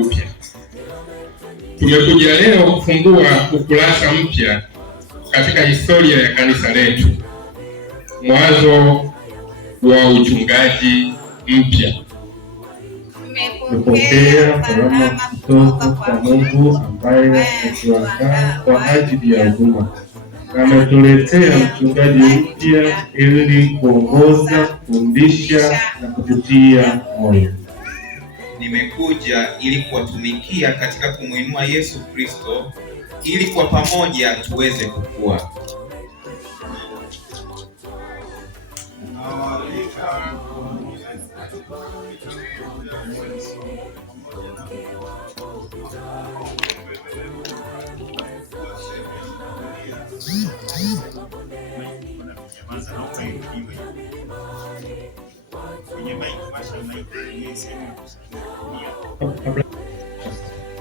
upya. Tumekuja leo kufungua ukurasa mpya katika historia ya kanisa letu, mwanzo wa uchungaji mpya. Tumepokea karama kutoka kwa Mungu ambaye ametuandaa kwa ajili ya huduma. Ametuletea mchungaji mpya ili kuongoza, kufundisha na kututia moyo. Nimekuja ili kuwatumikia katika kumuinua Yesu Kristo, ili kwa pamoja tuweze kukua.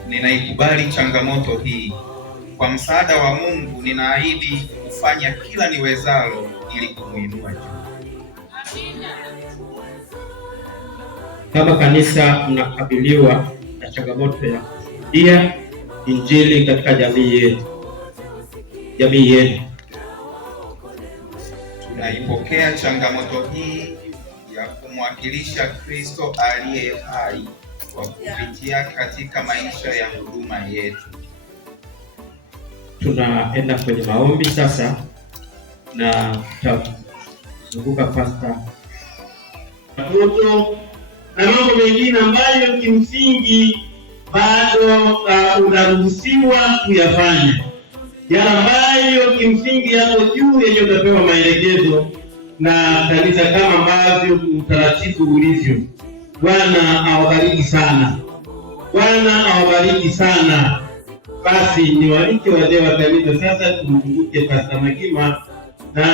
Ninaikubali changamoto hii. Kwa msaada wa Mungu ninaahidi kufanya kila niwezalo ili kumuinua juu. Kama kanisa mnakabiliwa na changamoto ya kushuhudia Injili katika jamii yetu. Tunaipokea changamoto hii ya kumwakilisha Kristo aliye hai kwa kupitia katika maisha ya huduma yetu. Tunaenda kwenye maombi sasa na tutazunguka pasta watoto na mambo mengine ambayo kimsingi bado unaruhusiwa kuyafanya, yale ambayo kimsingi yako juu yenye utapewa maelekezo na kanisa kama ambavyo utaratibu ulivyo. Bwana awabariki sana. Bwana awabariki sana. Basi niwaalike wazee wa kanisa sasa tumzunguke Pastor Magima na